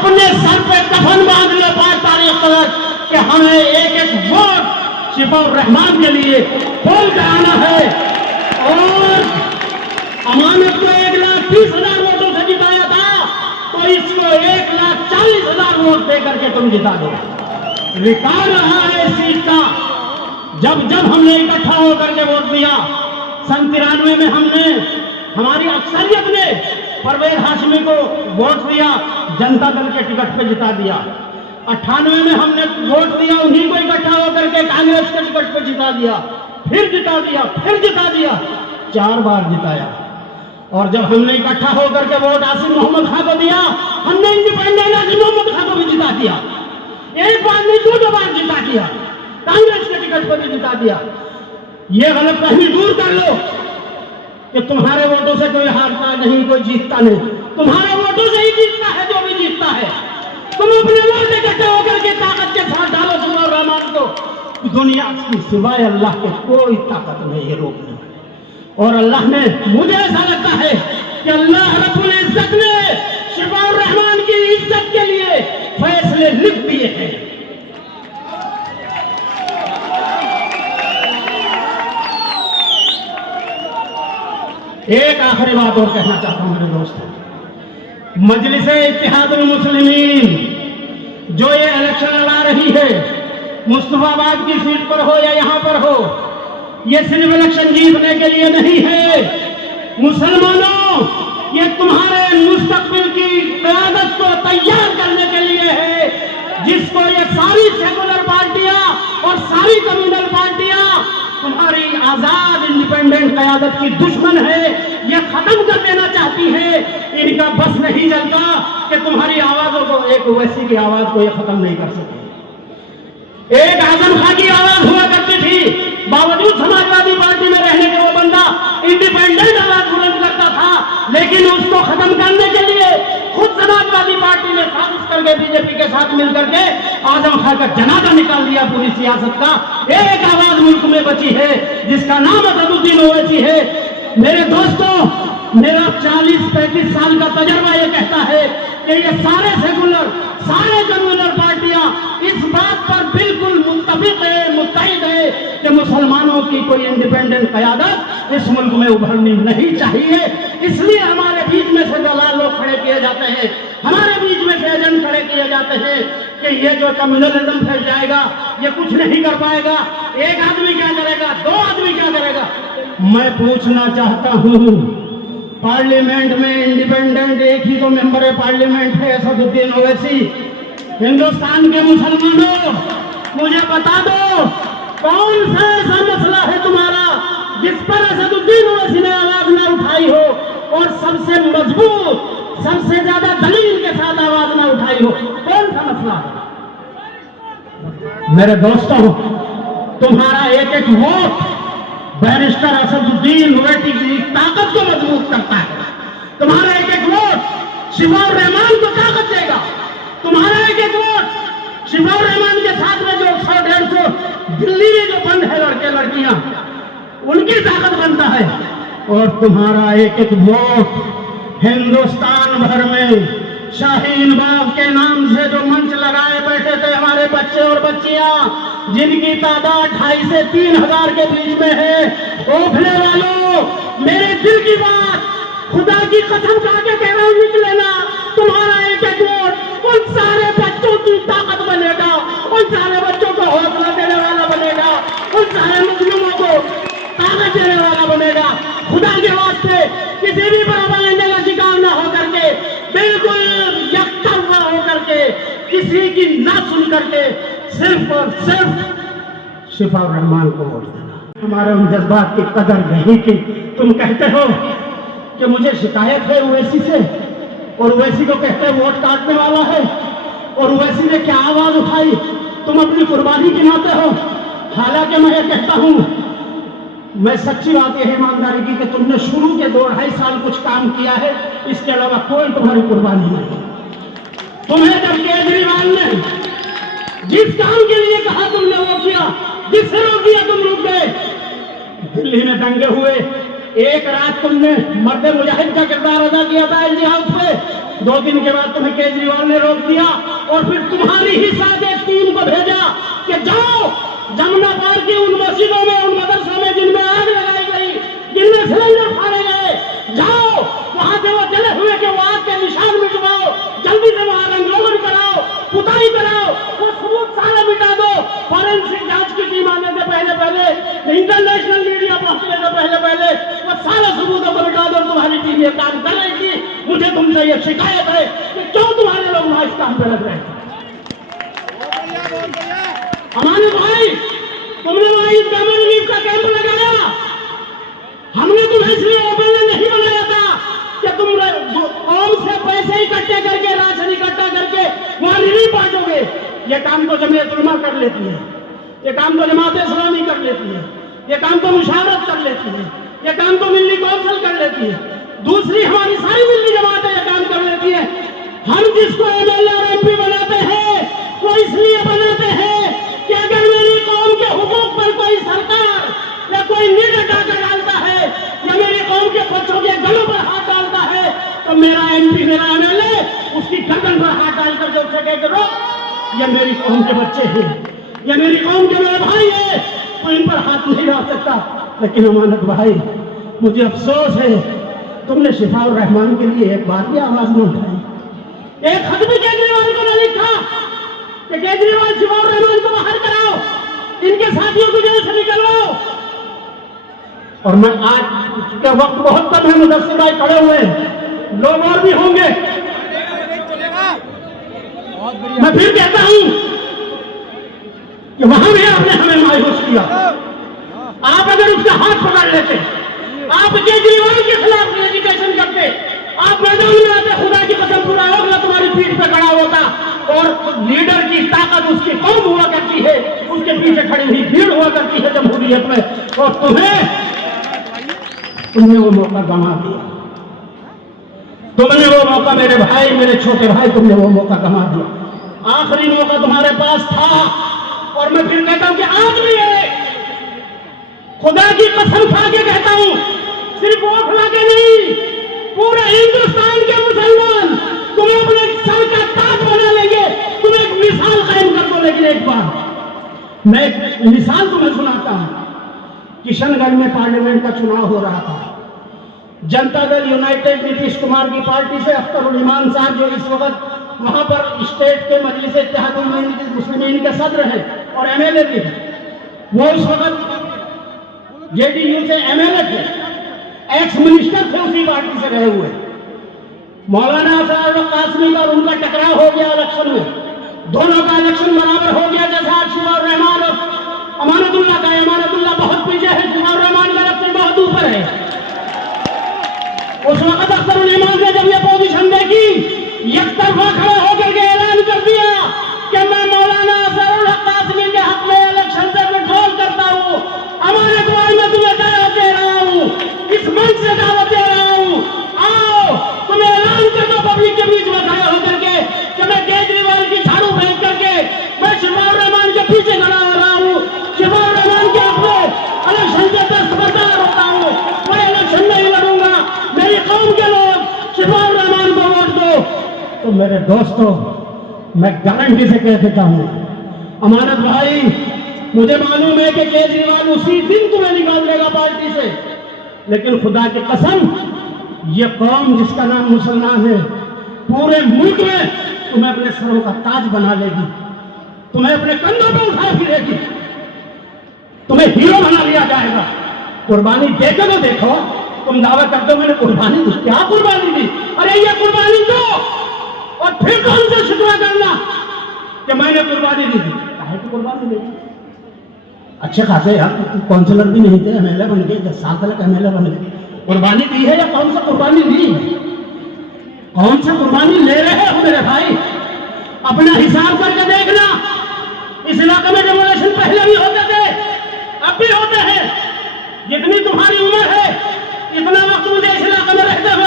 अपने सर पे कफन बांध लो 5 तारीख तक कि हमें एक एक वोट शिफाउर रहमान के लिए पोल कराना है। और अमानत को 1,30,000 वोटों से जिताया था, तो इसको 1,40,000 वोट दे करके तुम जिता दो। रिकॉर्ड रहा है इस सीट का। जब जब हमने इकट्ठा होकर के वोट दिया, सन 93 में हमने, हमारी अक्सरियत ने परवेज हाशमी को वोट दिया, जनता दल के टिकट पे जिता दिया। 98 में हमने वोट दिया, उन्हीं को इकट्ठा होकर के कांग्रेस के टिकट पे जिता दिया, फिर जिता दिया, फिर जिता दिया, 4 बार जिताया। और जब हमने इकट्ठा होकर के वोट आसिफ मोहम्मद खान को दिया, हमने इंडिपेंडेंट आसिफ मोहम्मद खान को भी जिता दिया। एक बार नहीं 2 बार जिता दिया, कांग्रेस के टिकट पर भी जिता दिया। ये गलतफहमी दूर कर लो कि तुम्हारे वोटों से कोई हारता नहीं, कोई जीतता नहीं। तुम्हारे वोटों से ही जीतता है जो भी जीतता है। तुम अपने वोट इकट्ठे होकर के ताकत के साथ डालो शिफाउर रहमान को। दुनिया की सिवाय अल्लाह के कोई ताकत नहीं है रोकने में। और अल्लाह ने, मुझे ऐसा लगता है कि अल्लाह रब्बुल इज्जत ने शिफाउर रहमान की इज्जत के लिए फैसले लिख दिए हैं। एक आखिरी बात और कहना चाहता हूं मेरे दोस्तों, मजलिसे इत्तेहादुल मुस्लिमीन जो ये इलेक्शन लड़ा रही है, मुस्तफाबाद की सीट पर हो या यहां पर हो, ये सिर्फ इलेक्शन जीतने के लिए नहीं है। मुसलमानों, ये तुम्हारे मुस्तकबिल की क़यादत को तैयार करने के लिए है, जिसको ये सारी सेकुलर पार्टियां और सारी कम्युनल पार्टियां तुम्हारी आजाद इंडिपेंडेंट क़यादत की दुश्मन है, ये खत्म कर देना चाहती है। इनका बस नहीं चलता कि तुम्हारी आवाजों को, एक ओवैसी की आवाज को ये खत्म नहीं कर सके। एक आजम खां की आवाज हुआ करती थी, बावजूद समाजवादी पार्टी में रहने के वो बंदा इंडिपेंडेंट आवाज बुलंद करता था, लेकिन उसको खत्म करने के लिए खुद समाजवादी पार्टी ने साजिश करके बीजेपी के साथ मिलकर के आजम खां का जनाजा निकाल दिया पूरी सियासत का। एक आवाज मुल्क में बची है जिसका नाम असदुद्दीन ओवैसी है। मेरे दोस्तों, मेरा 40-35 साल का तजर्बा ये कहता है कि ये सारे सेकुलर, सारे कम्युनल पार्टियां इस बात पर बिल्कुल मुत्तफिक है, मुत्तहिद है कि मुसलमानों की कोई इंडिपेंडेंट क़यादत इस मुल्क में उभरनी नहीं चाहिए। इसलिए हमारे बीच में से दलाल लोग खड़े किए जाते हैं, हमारे बीच में से एजेंट खड़े किए जाते हैं कि ये जो कम्युनलिज्म फैल जाएगा, ये कुछ नहीं कर पाएगा। एक आदमी क्या करेगा, 2 आदमी क्या करेगा। मैं पूछना चाहता हूं, पार्लियामेंट में इंडिपेंडेंट एक ही तो मेंबर है पार्लियामेंट है, असदुद्दीन ओवैसी। हिंदुस्तान के मुसलमानों, मुझे बता दो कौन सा ऐसा मसला है तुम्हारा जिस पर असदुद्दीन ओवैसी ने आवाज न उठाई हो, और सबसे मजबूत, सबसे ज्यादा दलील के साथ आवाज न उठाई हो, कौन सा मसला है। मेरे दोस्तों, तुम्हारा एक एक वोट बैरिस्टर असदुद्दीन ओवैसी की ताकत को मजबूत करता है। तुम्हारा एक एक वोट शिफाउर रहमान को ताकत देगा। तुम्हारा एक एक वोट शिफाउर रहमान के साथ में जो 100-150 दिल्ली में जो बंद है लड़के लड़कियां, उनकी ताकत बनता है। और तुम्हारा एक एक वोट हिंदुस्तान भर में शाहीन बाग के नाम से जो मंच लगाए बैठे थे हमारे बच्चे और बच्चियां, जिनकी तादाद 2,500 से 3,000 के बीच में है, ओखले वालों, मेरे दिल की बात, खुदा की कसम खा के कह रहा हूं, लिख लेना, तुम्हारा एक एक वोट उन सारे बच्चों की ताकत बनेगा, उन सारे बच्चों को हौसला देने वाला बनेगा, उन सारे मुस्लिमों को ताकत देने वाला बनेगा। खुदा के वास्ते किसी भी प्रोपेगेंडा का शिकार न होकर के, बिल्कुल यकता हुआ होकर के, किसी की ना सुन करके सिर्फ और सिर्फ शिफाउर रहमान को वोट देना। हमारे उन जज्बात की कदर नहीं की। तुम कहते हो कि मुझे शिकायत है ओवैसी से, और ओवैसी को कहते हैं वोट काटने वाला है, और ओवैसी ने क्या आवाज उठाई, तुम अपनी कुर्बानी गिनाते हो। हालांकि मैं ये कहता हूं, मैं सच्ची बात यह है ईमानदारी की कि तुमने शुरू के 2-2.5 साल कुछ काम किया है, इसके अलावा कोई तुम्हारी कुर्बानी नहीं। तुम्हें जब केजरीवाल ने जिस काम के लिए कहा तुमने वो किया, जिससे रोक दिया तुम रुक गए। दिल्ली में दंगे हुए, एक रात तुमने मर्द मुजाहिद का किरदार अदा किया था एलजी हाउस पे, 2 दिन के बाद तुम्हें केजरीवाल ने रोक दिया और फिर तुम्हारी ही साथ एक टीम को भेजा कि जाओ जमुना पार की उन मस्जिदों में, उन मदरसों में जिनमें आग लगाई गई, जिनमें सिलेंडर फाड़े गए, जाओ वहां से वो जले हुए के वो आग के निशान मिटवाओ, जल्दी से वहां रंगरोगन कराओ, पुताई कराओ, वो सबूत सारा मिटा दो। फॉरेंसिक जांच की टीम आने से पहले, इंटरनेशनल मीडिया पहुंचने से पहले वो सारे सबूतों को मिटा दो। तुम्हारी टीम ये काम कर रही थी। मुझे तुमसे ये शिकायत है कि क्यों तुम्हारे लोग वहां इस काम पे लग रहे थे। अमानत भाई, तुमने वहां ईद गाह में रिलीफ का कैंप लगाया, हमने तुम्हें इसलिए एमएलए नहीं बनाया था कि तुम कौम से पैसे इकट्ठे करके, राशन इकट्ठा करके वहां रिलीफ बांटोगे। ये काम तो जमीयत उलमा कर लेती है, ये काम तो जमात इस्लामी कर लेती है, ये काम तो मुशावरत कर लेती है, ये काम तो मिल्ली कौंसिल कर लेती है, दूसरी हमारी सारी मिल्ली जमातें ये काम कर लेती है। हम जिसको एमएलए और एमपी बनाते हैं वो इसलिए बनाते हैं कि अगर मेरी कौम के हुकूक पर कोई सरकार या कोई नीड डाकर डालता है या मेरी कौम के बच्चों के गलों पर हाथ डालता है तो मेरा एमपी, मेरा एमएलए उसकी गर्दन पर हाथ डालकर जो उसे कहते रोक, ये मेरी कौम के बच्चे हैं, ये मेरी कौम के मेरे भाई है, तो इन पर हाथ नहीं डाल सकता। लेकिन अमानत भाई, मुझे अफसोस है तुमने शिफाउर रहमान के लिए एक बार भी आवाज नहीं उठाई, एक खत भी केजरीवाल को न लिखा कि केजरीवाल शिफाउर रहमान को बाहर कराओ, इनके साथियों को जेल से निकलवाओ। और मैं आज का वक्त बहुत कम है, मुदस्सिर भाई खड़े हुए हैं, लोग और भी होंगे, मैं फिर कहता हूं कि वहां भी आपने हमें मायूस किया। आप अगर उसका हाथ पकड़ लेते, आप केजरीवाल के खिलाफ एजुकेशन करते, आप मैदान में आते, खुदा की कसम पूरा होगा तुम्हारी पीठ पे खड़ा होता और लीडर की ताकत उसकी कौम हुआ करती है, उसके पीछे खड़ी हुई भीड़ हुआ करती है जमहूरियत में, और तुमने वो मौका गंवा दिया। तुमने वो मौका, मेरे भाई, मेरे छोटे भाई, तुमने वो मौका गंवा दिया। आखिरी मौका तुम्हारे पास था और मैं फिर कहता हूं कि आज भी है, खुदा की कसम खा के कहता हूं, सिर्फ वो खिला के नहीं, पूरे हिंदुस्तान के मुसलमान तुम्हें अपने सर का ताज बना लेंगे, तुम एक मिसाल कायम कर दो। लेकिन एक बार मैं एक मिसाल तुम्हें सुनाता हूं। किशनगंज में पार्लियामेंट का चुनाव हो रहा था, जनता दल यूनाइटेड नीतीश कुमार की पार्टी से अख्तरुल ईमान साहब, जो इस वक्त वहां पर स्टेट के मजलिस इत्तेहादुल मुस्लिमीन के सदर हैं और एमएलए भी हैं, वो उस वक्त जेडीयू से एमएलए थे, एक्स मिनिस्टर थे, उसी पार्टी से रहे हुए। मौलाना असद कासमी का और उनका टकराव हो गया इलेक्शन में, दोनों का इलेक्शन बराबर हो गया। जैसा आज शिफाउर रहमान और अमानतुल्लाह का, अमानतुल्लाह बहुत पीछे है, शिफाउर रहमान का इलेक्शन बहुत ऊपर है। उस वक्त अख्तरुल ईमान ने जब ये पोजीशन देखी, एक तरफा खड़े होकर के ऐलान कर दिया कि मैं मौलाना असद कासमी के हक में इलेक्शन से विड्रॉल करता हूं। हमारे द्वार में तुम्हें दावत दे रहा हूं, इस मंच से दावत दे रहा हूं, आओ तुम्हें ऐलान कर दो पब्लिक के बीच में खड़े होकर के कि मैं केजरीवाल की झाड़ू फेंक करके मैं शिफाउर रहमान के पीछे खड़ा हो रहा हूं, शिफाउर रहमान के अपने इलेक्शन से दस्तबरदार होता हूं, मैं इलेक्शन नहीं लड़ूंगा, मेरी कौम के लोग शिफाउर रहमान को वोट दो। तो मेरे दोस्तों, मैं गारंटी से कह देता हूं, अमानत भाई, मुझे मालूम है कि केजरीवाल उसी दिन तुम्हें निकाल देगा पार्टी से, लेकिन खुदा की कसम, ये कौम जिसका नाम मुसलमान है, पूरे मुल्क में तुम्हें अपने सरों का ताज बना लेगी, तुम्हें अपने कंधों पर उठा फिरेगी, तुम्हें हीरो बना लिया जाएगा। कुर्बानी देके तो देखो, तुम दावा करते हो मैंने कुर्बानी दी, क्या कुर्बानी दी? अरे ये कुर्बानी दो और फिर कौन से शुक्र करना कि मैंने कुर्बानी दी थी। काहे की कुर्बानी दी? अच्छे खासे यार काउंसिलर भी नहीं थे, एमएलए बन गए, 10 साल तक एमएलए बन गए। कुर्बानी दी है या कौन सा कुर्बानी दी? कौन सा कुर्बानी ले रहे हो मेरे भाई? अपना हिसाब करके देखना। इस इलाके में डेमोलेशन पहले भी होते थे, अब भी होते हैं। जितनी तुम्हारी उम्र है, इतना वक्त मुझे इस इलाके में रहते